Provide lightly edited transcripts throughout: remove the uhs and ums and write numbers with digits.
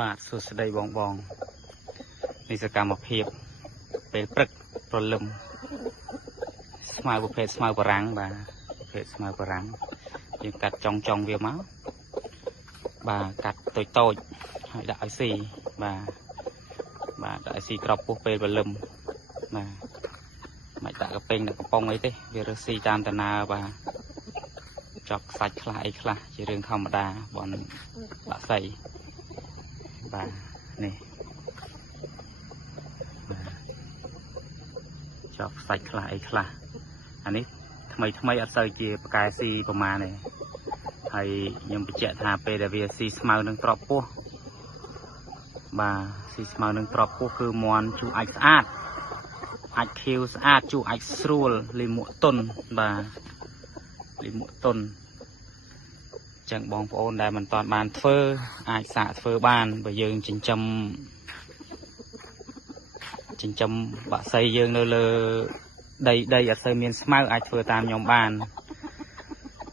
បាទសួស្តីបងបងនេះសកម្មភាពពេលព្រឹកព្រលឹមស្មៅប្រភេទស្មៅបារាំងបាទប្រភេទស្មៅបារាំងយើងកាត់ចុងវាមកបាទកាត់តូចហើយដាក់ឲ្យស៊ីបាទដាក់ឲ្យស៊ីក្របពោះពេលព្រលឹមបាទមិនដាក់កពេងដាក់កំប៉ុងអីទេវារើសស៊ីតាមតាណាបាទចប់ខ្សាច់ខ្លះអីខ្លះជារឿងធម្មតាបងដាក់ស្អីបាទនេះចប់ខ្សាច់ខ្លះអីខ្លះអានេះថ្មីអត់សូវជាប្រកែស៊ីប្រមាណទេហើយខ្ញុំបញ្ជាក់ថាពេលដែលវាស៊ីស្មៅនឹងទ្របពោះបាទស៊ីស្មៅនឹងទ្របពោះគឺមន់ជូរអាចស្អាតអាចខៀវស្អាតជូរអាចស្រួលលីមួកតុនបាទលីមួកតុនចឹងបងប្អូនដែលមិនទាន់បានធ្វើអាចសាកធ្វើបានបើយើងចិញ្ចឹមបាក់សីយើងនៅលើដីអត់សូវមានស្មៅអាចធ្វើតាមខ្ញុំបាន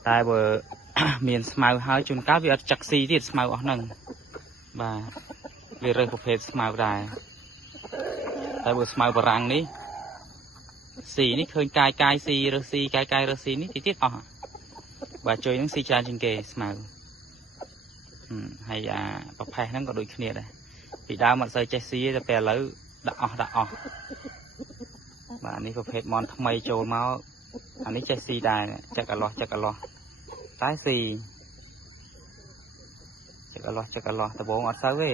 តែបើមានស្មៅហើយជួនកាលវាអត់ចឹកស៊ីទៀតស្មៅអស់ហ្នឹងបាទវារើសប្រភេទស្មៅដែរតែបើស្មៅបារាំងនេះស៊ីនេះឃើញកាយស៊ីរើសស៊ីកាយរើសស៊ីនេះទៀតអស់បាទជួយនឹងស៊ីច្រើនជាងគេស្មៅហើយអាប្រផេះហ្នឹងក៏ដូចគ្នាដែរពីដើមអត់សូវចេះស៊ីទេតែពេលឥឡូវដាក់អស់បាទនេះប្រភេទមន់ថ្មីចូលមកអានេះចេះស៊ីដែរចឹកអឡោះតែស៊ីចឹកអឡោះដបងអត់សូវទេ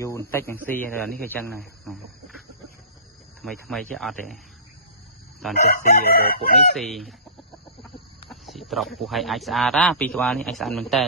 យូរបន្តិចនឹងស៊ីហើយនេះគឺចឹងដែរថ្មីចេះអត់ទេតើចេះស៊ីលើពួកនេះស៊ីត្រប់ពោះឲ្យអាចស្អាតពីក្បាលនេះអាចស្អាតមែនតើ